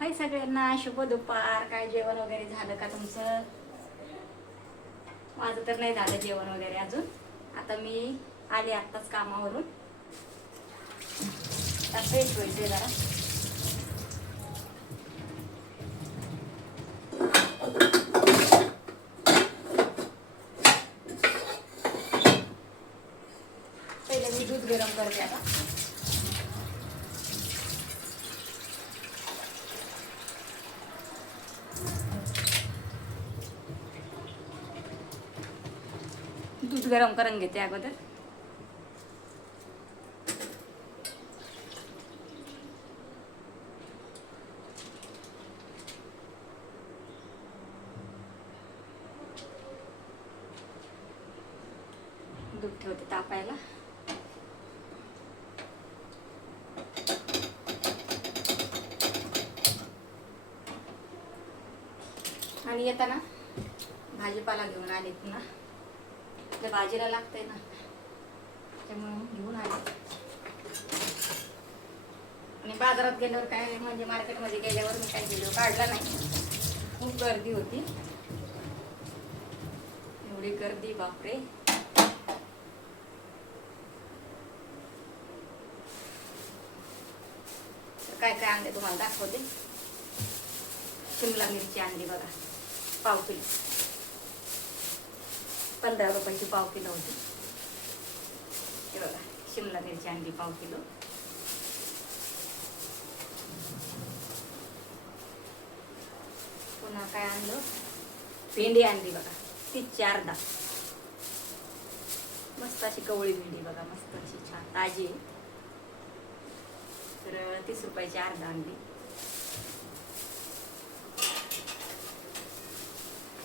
हाय सगळ्यांना, शुभ दुपार. काय जेवण वगैरे झालं का तुमचं? माझं तर नाही झालं जेवण वगैरे अजून. आता मी आले आत्ताच कामावरून. आता फ्रेश व्हायचंय जरा. पहिले मी दूध गरम करते आता. दूध गरम करून घेते अगोदर. दूध ठेवते तापायला. आणि येताना भाजीपाला घेऊन आले पुन्हा. त्या भाजीला लागतंय ना, त्यामुळे घेऊन आले. आणि बाजारात गेल्यावर काय म्हणजे मार्केटमध्ये गेल्यावर मी काय व्हिडिओ काढला नाही. खूप गर्दी होती. एवढी गर्दी, बापरे. काय काय आणले तुम्हाला दाखवते. शिमला मिरची आणली बघा, पाव किलो. 15 रुपयाची पाव किलो होती. हे बघा, शिमला मिरची आणली पाव किलो. पुन्हा काय आणलं, भेंडी आणली बघा, तीची अर्धा. मस्त अशी कवळी भेंडी बघा, मस्त अशी छान ताजी आहे. तर 30 रुपयाची अर्धा आणली.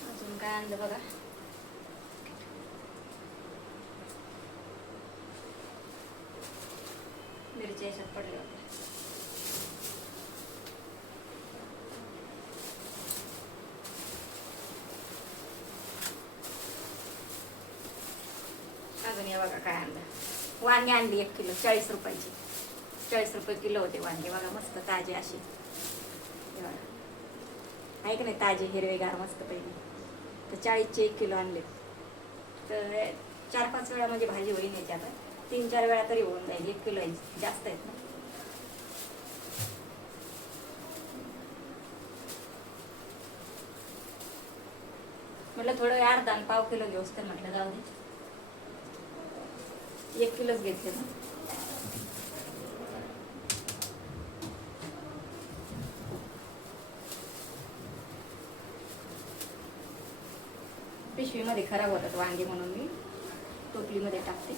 अजून काय आणलं बघा, मिरची याच्यात पडले होते. अजून हे बघा काय आणलं, वांगी आणली 1 किलो, 40 रुपयाची. 40 रुपये किलो होते वांगे बघा, मस्त ताजे असे. आहे का नाही, ताजे हिरवेगार मस्त पैकी. तर 40चे 1 किलो आणले. तर 4-5 वेळा म्हणजे भाजी होईल याच्यात. 3-4 वेळा तरी होऊन जाईल. 1 किलो जास्त आहेत ना. म्हटलं थोडं अर्धा आणि पाव किलो घेऊस तर म्हटलं जाऊ दे. 1 किलोच घेतले ना. पिशवीमध्ये खराब होतात वांगे म्हणून मी टोपलीमध्ये टाकते.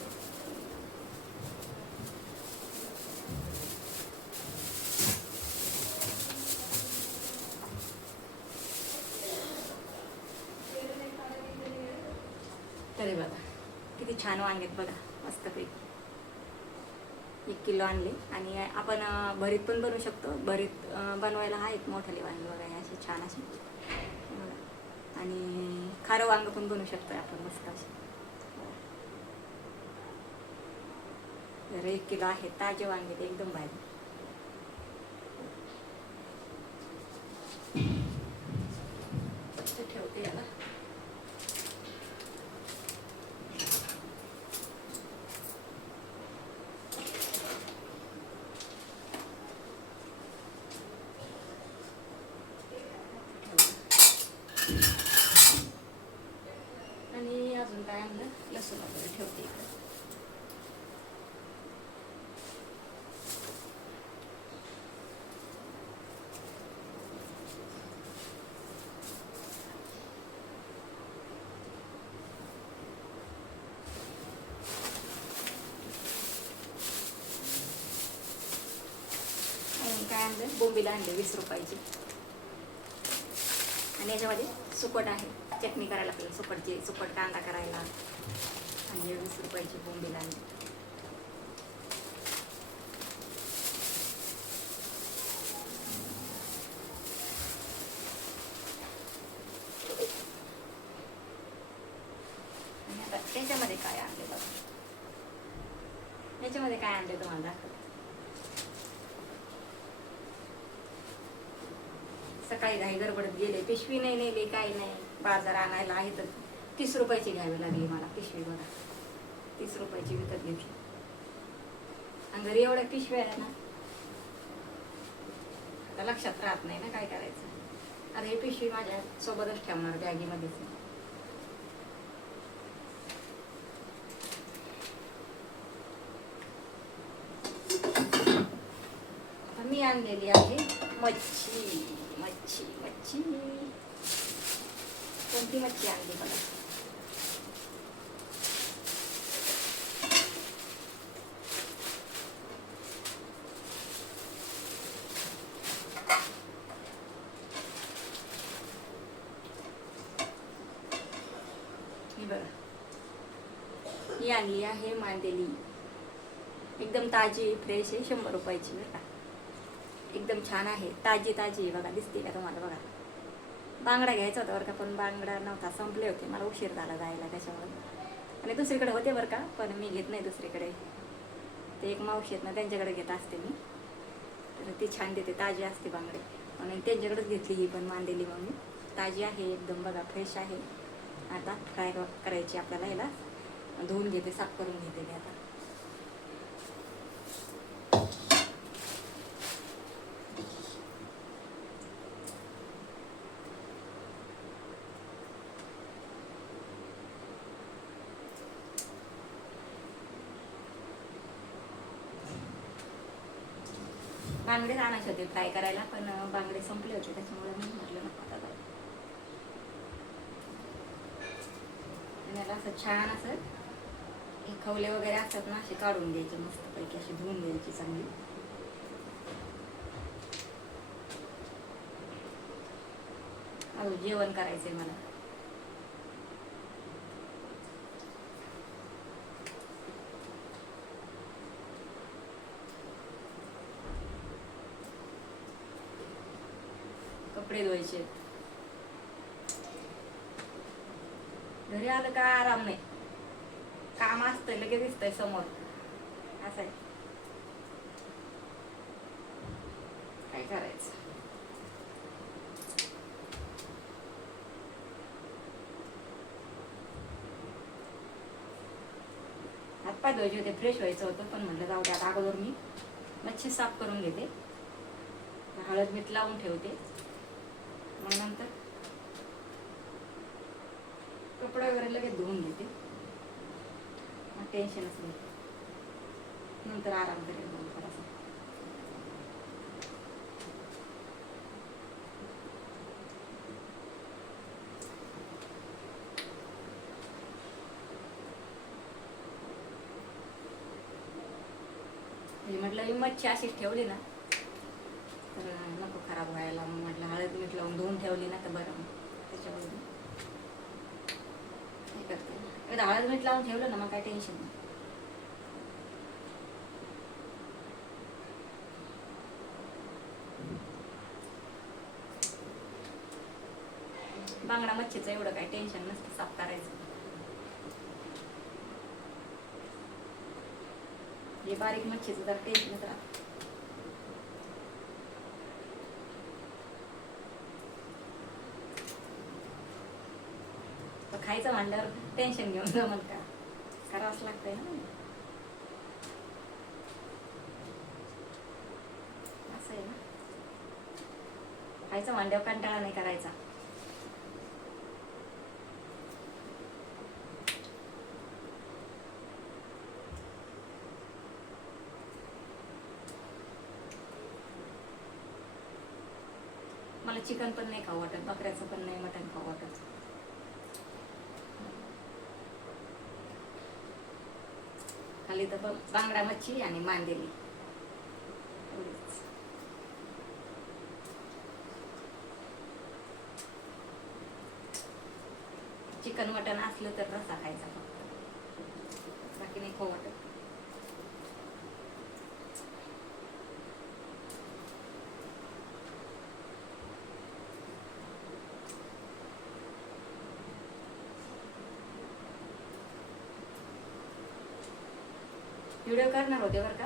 तरी बघा किती छान वांगे आहेत बघा, मस्तपैकी. 1 किलो आणले. आणि आपण भरीत पण बनवू शकतो. भरीत बनवायला आहेत मोठाले वांगे बघा, हे असे छान असे. आणि खारं वांग पण बनवू शकतो आपण मस्त असे. तर 1 किलो आहे ताजे वांगे, ते एकदम भारी. ठेवते याला. आणि अजून काय आणलं, लसूण वगैरे ठेवते इकडे. काय आणलं, बोंबील आणले 20 रुपयाची. आणि याच्यामध्ये सुकट आहे, चटणी करायला आपल्याला सुकटची, सुकट कांदा करायला. आणि 20 रुपयाची बोंबील आणली. आणि आता त्याच्यामध्ये काय आणले बघा, याच्यामध्ये काय आणले तुम्हाला दाखवते. सकाळी घाई गडबडत गेले, पिशवी नाही नेली, काही नाही, बाजार आणायला आहे तर 30 रुपयाची घ्यावी लागली मला पिशवी. बघा 30 रुपयाची विकत घेतली आणि घरी एवढ्या पिशव्या आहे ना, आता लक्षात राहत नाही ना काय करायचं. अरे ही पिशवी माझ्या सोबतच ठेवणार बॅगीमध्येच. मी आणलेली आहे मच्छी. मच्छी मच्छी कोणती मच्छी आणली बघा. ही बघा, ही आणली आहे मांदेली. एकदम ताजी फ्रेश आहे, 100 रुपयाची बरं का. एकदम छान आहे, ताजी ताजी आहे बघा. दिसते का तुम्हाला? बघा बांगडा घ्यायचा होता बरं का, पण बांगडा नव्हता, संपले होते, मला उशीर झाला जायला त्याच्यामुळे. आणि दुसरीकडे होते बरं का, पण मी घेत नाही दुसरीकडे. ते एक मावशी आहेत ना, त्यांच्याकडे घेत असते मी, तर ती छान देते, ताजी असते बांगडे. आणि त्यांच्याकडेच घेतली ही पण मांदेली मग मी. ताजी आहे एकदम बघा, फ्रेश आहे. आता फ्राय करायची आपल्याला. ह्याला धुवून घेते, साफ करून घेते मी आता. बांगडे आणायचे होते फ्राय करायला, पण बांगडे संपले होते, त्याच्यामुळे मी म्हटलं नको आता जाऊ. आणि याला असं छान असं हे खवले वगैरे असतात ना, असे काढून घ्यायचे मस्तपैकी, अशी धुवून घ्यायची चांगली. अजून जेवण करायचंय मला. कपडे धुवायचे. घरी आलं का आराम नाही, काम असतंय, लगेच दिसतंय समोर. असं आहे, काय करायचं. हातपाय धुवायचे होते, फ्रेश व्हायचं होतं, पण म्हटलं जाऊ दे आता. अगोदर मी मच्छी साफ करून घेते, हळद मीठ लावून ठेवते, मग नंतर कपडे वगैरे लगेच धुवून घेते. मग टेन्शनच नाही, नंतर आराम करेल मग थोडासा. म्हटलं ही मच्छी अशीच ठेवली ना तर नको खराब व्हायला. मग म्हटलं हळद मीठ लावून धुवून ठेवली ना तर बरं. त्याच्यामुळे हे करते, एकदा हळद मीठ लावून ठेवलं ना मग काय टेन्शन नाही. बांगडा मच्छीचं एवढं काय टेन्शन नसतं साफ करायचं. हे बारीक मच्छीचं जर टेन्शनच राहतं. खायचं म्हणल्यावर टेन्शन घेऊन जमल का, करावंच लागतंय ना. असं आहे ना, खायचं म्हणल्यावर कंटाळा नाही करायचा. मला चिकन पण नाही खाऊ वाटत, बकऱ्याचं पण नाही, मटण खाऊ वाटत. खाली तर बांगडा मच्छी आणि मांदेली एवढीच. चिकन मटण असलं तर रस्सा खायचा फक्त, बाकी नाही खाऊ वाटत. व्हिडिओ करणार होते बरं का,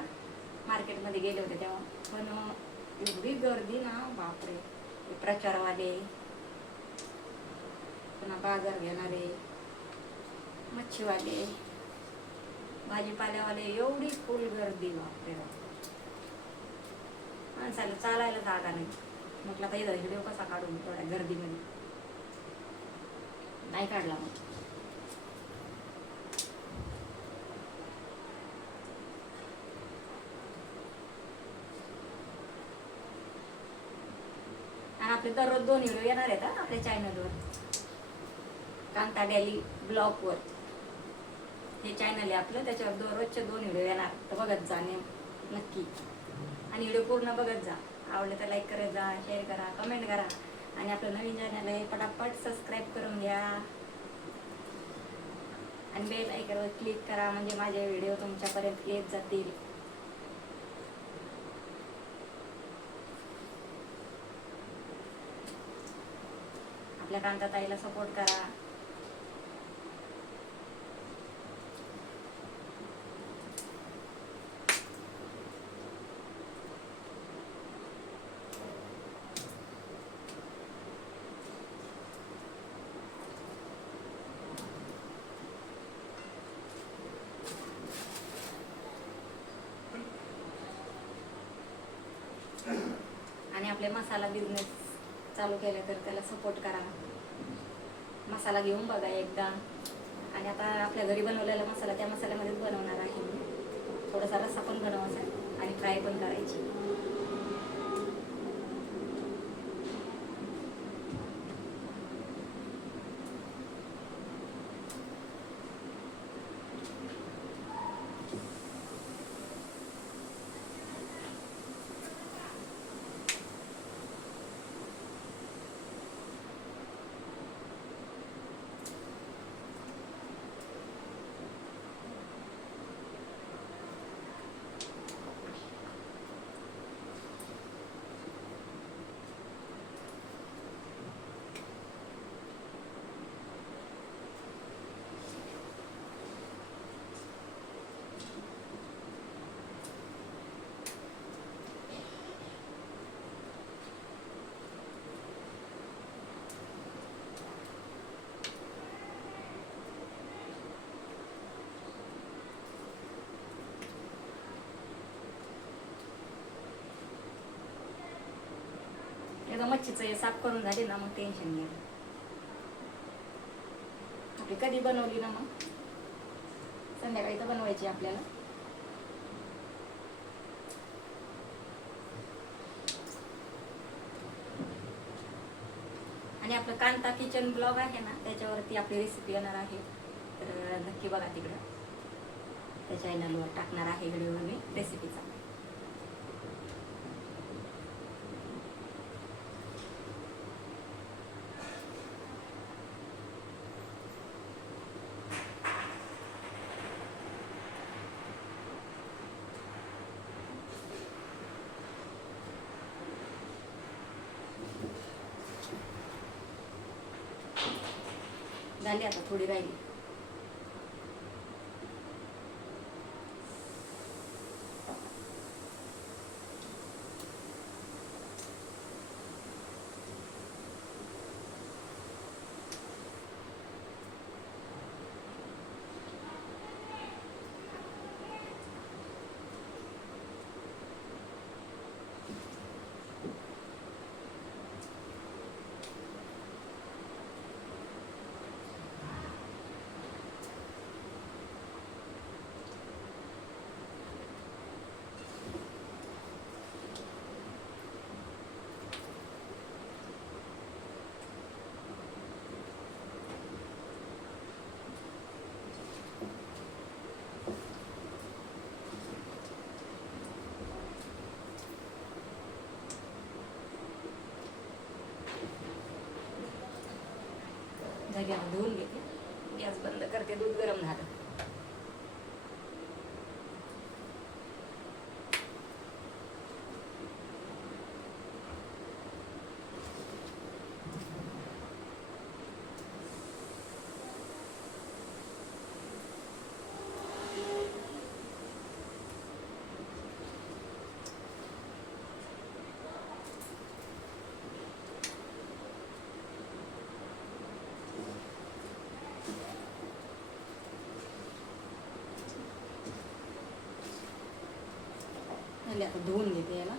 मार्केटमध्ये गेले होते तेव्हा, पण एवढी गर्दी ना बापरे. प्रचारवाले, पुन्हा बाजार घेणारे, मच्छीवाले, भाजीपाल्यावाले, एवढी फुल गर्दी बापरे बाप. माणसाला चालायला जागा नाही. म्हटलं आता इथं व्हिडिओ कसा काढून थोड्या गर्दीमध्ये, नाही काढला मग. आणि आपले दररोज 2 व्हिडिओ येणार आहेत आपल्या चॅनलवर, कांता डेली ब्लॉगवर. हे चॅनल आहे आपलं, त्याच्यावर दररोजचे 2 व्हिडिओ येणार. तर बघत जा नक्की, आणि व्हिडिओ पूर्ण बघत जा. आवडलं तर लाईक करत जा, शेअर करा, कमेंट करा. आणि आपलं नवीन चॅनल आहे, पटापट सबस्क्राईब करून घ्या आणि बेल आयकॉनवर क्लिक करा, म्हणजे माझे व्हिडिओ तुमच्यापर्यंत येत जातील. आपल्या कांताताईला सपोर्ट करा. आणि आपले मसाला बिझनेस चालू केले तर त्याला सपोर्ट करा. मसाला घेऊन बघा एकदा. आणि आता आपल्या घरी बनवलेला मसाला त्या मसाल्यामध्येच बनवणार आहे मी. थोडासा रस्सा पण बनवायचा आणि फ्राय पण करायची. एकदा मच्छीचं हे साफ करून झाली ना, मग टेन्शन नाही. आपली कधी बनवली ना, मग संध्याकाळी तर बनवायची आपल्याला. आणि आपलं कांता किचन ब्लॉग आहे ना, त्याच्यावरती आपली रेसिपी येणार आहे. तर नक्की बघा तिकडं, त्या चॅनलवर टाकणार आहे व्हिडिओ मी रेसिपीचा. झाली आता, थोडी राहिली. झाली, धुवून घेते, गॅस बंद करते. दूध गरम झालं. चांगले आता धुवून घेते याला.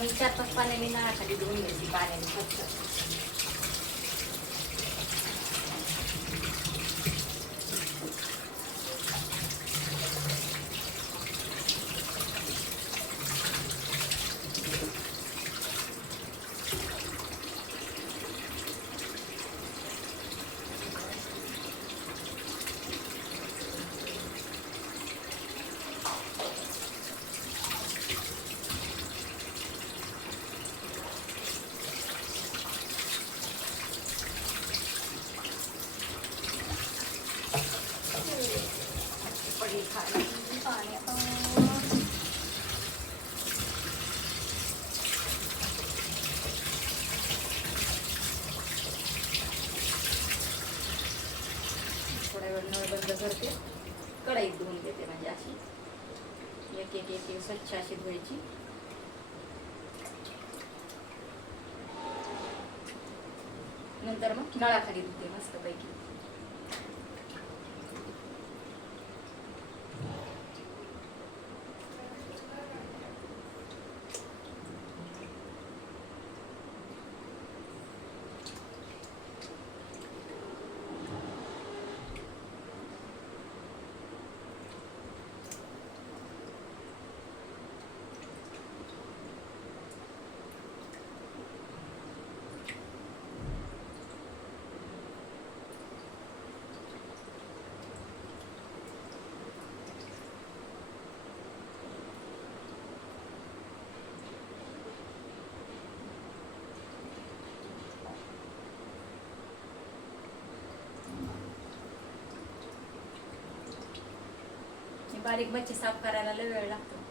मी 4-5 पाण्याने नळाखाली धुवून घ्यायची पाण्याने फक्त. थोड्या वेळ नळ बंद करते, कढईत धुवून घेते. म्हणजे अशी एक एक एक स्वच्छ अशी धुवायची. नंतर मग नळाखाली धुते मस्तपैकी. बारीक मच्छी साफ करायला लय वेळ लागतो.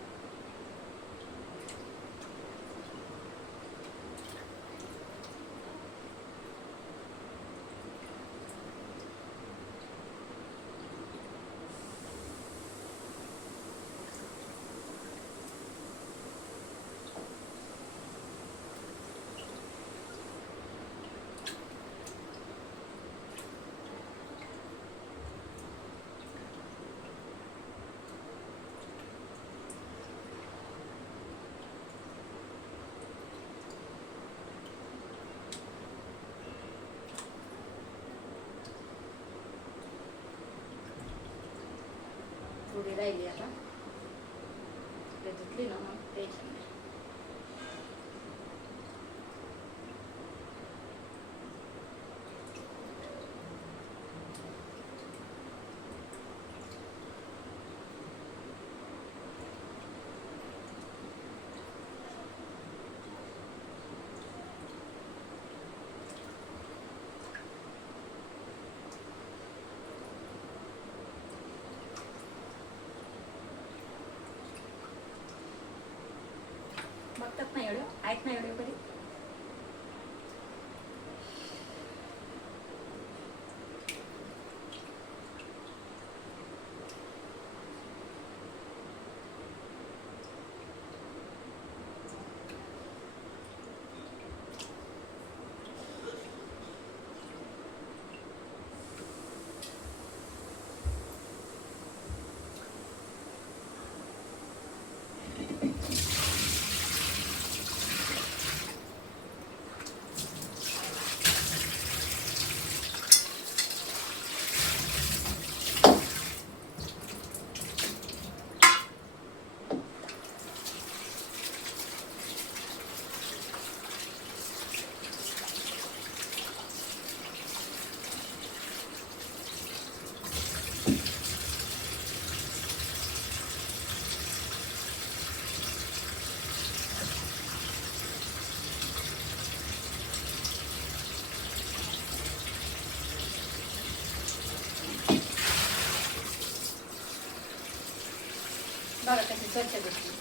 थोडी राहिली आता, ते धुतली ना मग टेन्शन नाही. बघतात नाही एवढं, आहेत नाही एवढं कधी. बघा कशी स्वच्छ दिसते.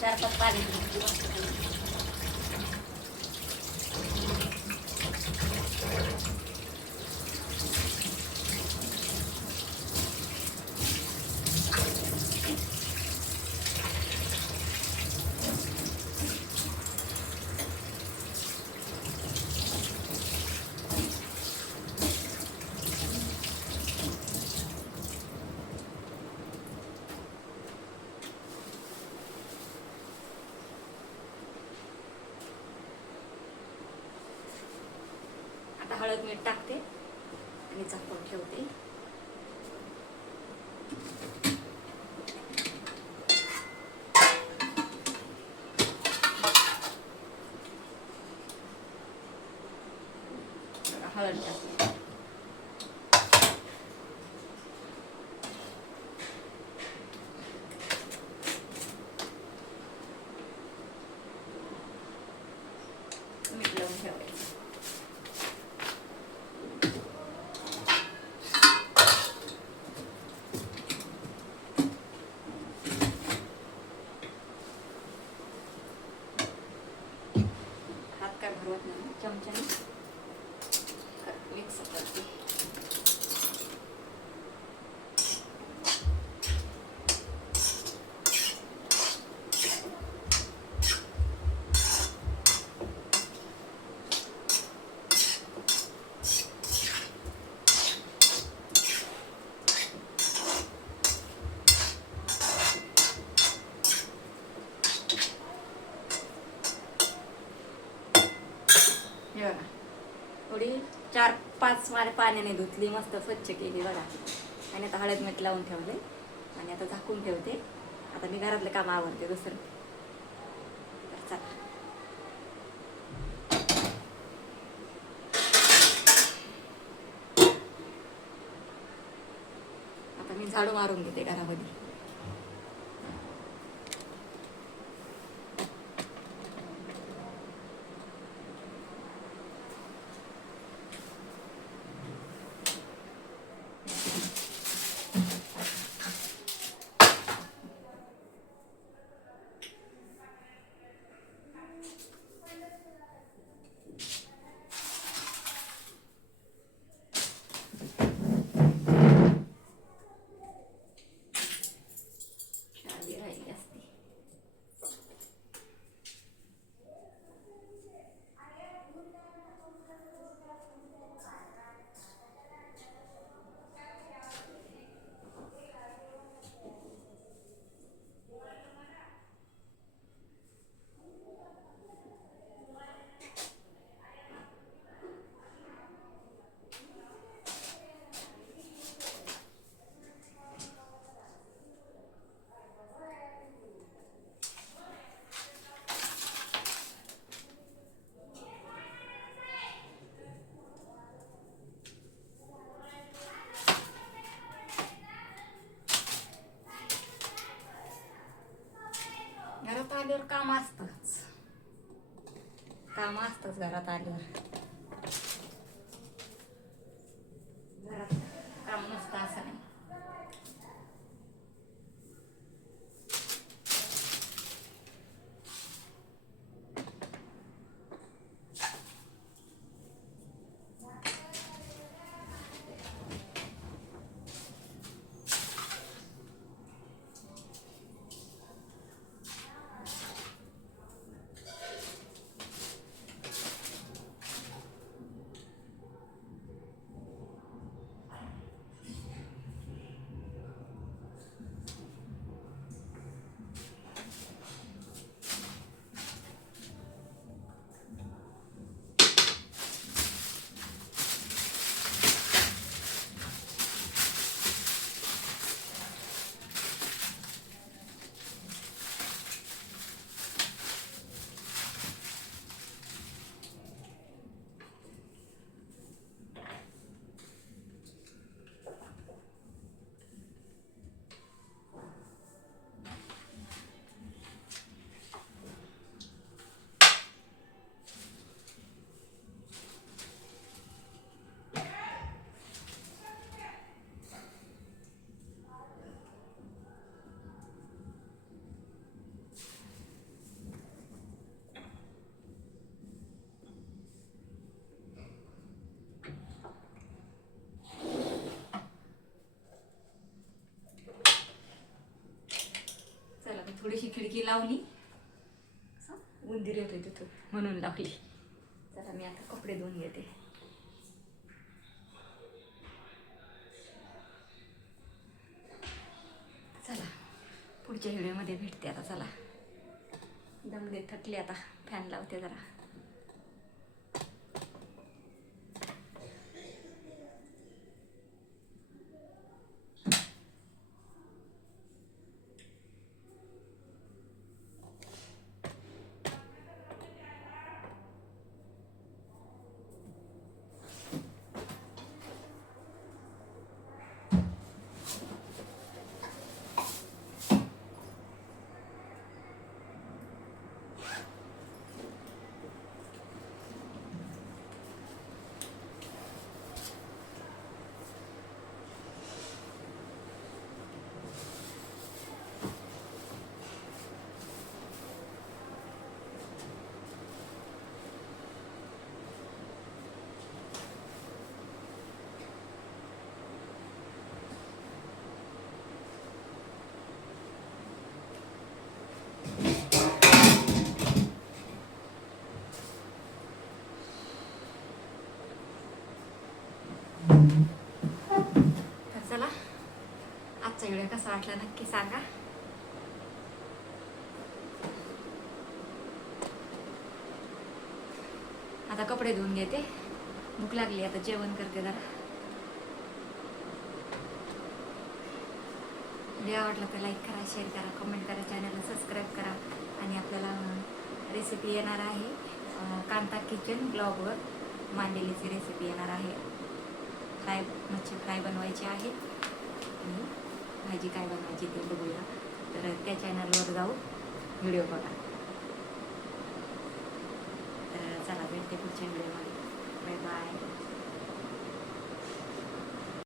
चार पाच पाणी हळद मीठ टाकते आणि झाकून ठेवते. हळद टाकते. मीठ लावून ठेवायचं. चमच्याने मिक्स करते. थोडी 4-5 पाण्याने धुतली, मस्त स्वच्छ केली बघा. आणि आता हळद मीठ लावून ठेवले आणि आता झाकून ठेवते. आता मी घरातलं काम आवरते दुसरं. आता मी झाडू मारून घेते घरामध्ये. घरात आल्यावर काम असतंच घरात आल्यावर. घरात काम नसतं असं नाही. थोडीशी खिडकी लावली, असं उंदीर येते तिथून म्हणून लावली. चला मी आता कपडे धुवून घेते. चला पुढच्या व्हिडिओमध्ये भेटते आता. चला दमले थकले आता, फॅन लावते जरा. तर चला आजचा व्हिडिओ कसा वाटला नक्की सांगा. आता कपडे धुवून घेते, भूक लागली, आता जेवण करते जरा. व्हिडिओ आवडला तर लाईक करा, शेअर करा, कमेंट करा, चॅनलला सबस्क्राईब करा. आणि आपल्याला रेसिपी येणार आहे कांता किचन ब्लॉगवर मांडेलीची रेसिपी येणार आहे. मच्छी फ्राय बनवायची आहे आणि भाजी काय बनवायची ते बघूया. तर त्या चॅनलवर जाऊ व्हिडिओ बघा. तर चला भेटते पुढच्या व्हिडिओमध्ये. Bye bye.